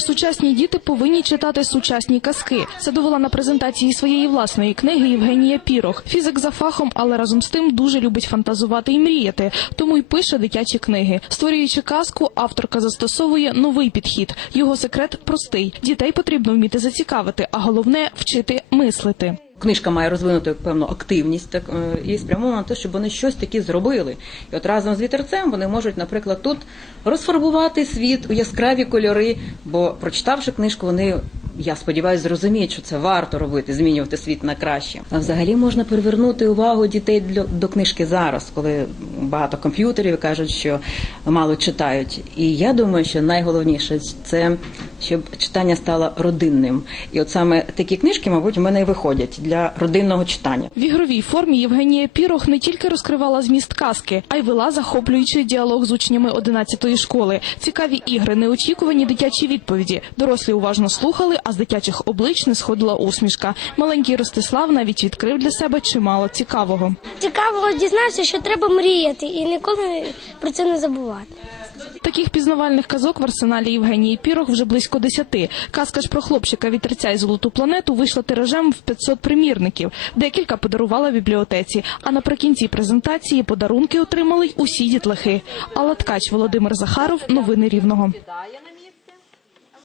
Сучасні діти повинні читати сучасні казки. Це довела на презентації своєї власної книги Євгенія Пірох. Фізик за фахом, але разом з тим дуже любить фантазувати і мріяти, тому й пише дитячі книги. Створюючи казку, авторка застосовує новий підхід. Його секрет простий: дітей потрібно вміти зацікавити, а головне вчити мислити. Книжка має розвинути певну активність так, е, і спрямована на те, щоб вони щось таке зробили. І от разом з вітерцем вони можуть, наприклад, тут розфарбувати світ у яскраві кольори, бо прочитавши книжку, вони. Я сподіваюся, зрозуміють, що це варто робити, змінювати світ на краще. А взагалі можна привернути увагу дітей для- до книжки зараз, коли багато комп'ютерів кажуть, що мало читають. І я думаю, що найголовніше це щоб читання стало родинним. І от саме такі книжки, мабуть, у мене і виходять для родинного читання. В ігровій формі Євгенія Пірох не тільки розкривала зміст казки, а й вела захоплюючий діалог з учнями 11-ї школи. Цікаві ігри, неочікувані дитячі відповіді. Дорослі уважно слухали, а з дитячих облич не сходила усмішка. Маленький Ростислав навіть відкрив для себе чимало цікавого. Цікаво дізнався, що треба мріяти і ніколи про це не забувати. Таких пізнавальних казок в арсеналі Євгенії Пірох вже близько десяти. Казка ж про хлопчика вітерця і золоту планету вийшла тиражем в 500 примірників. Декілька подарувала бібліотеці. А наприкінці презентації подарунки отримали й усі дітлахи. Алла Ткач, Володимир Захаров. Новини Рівного.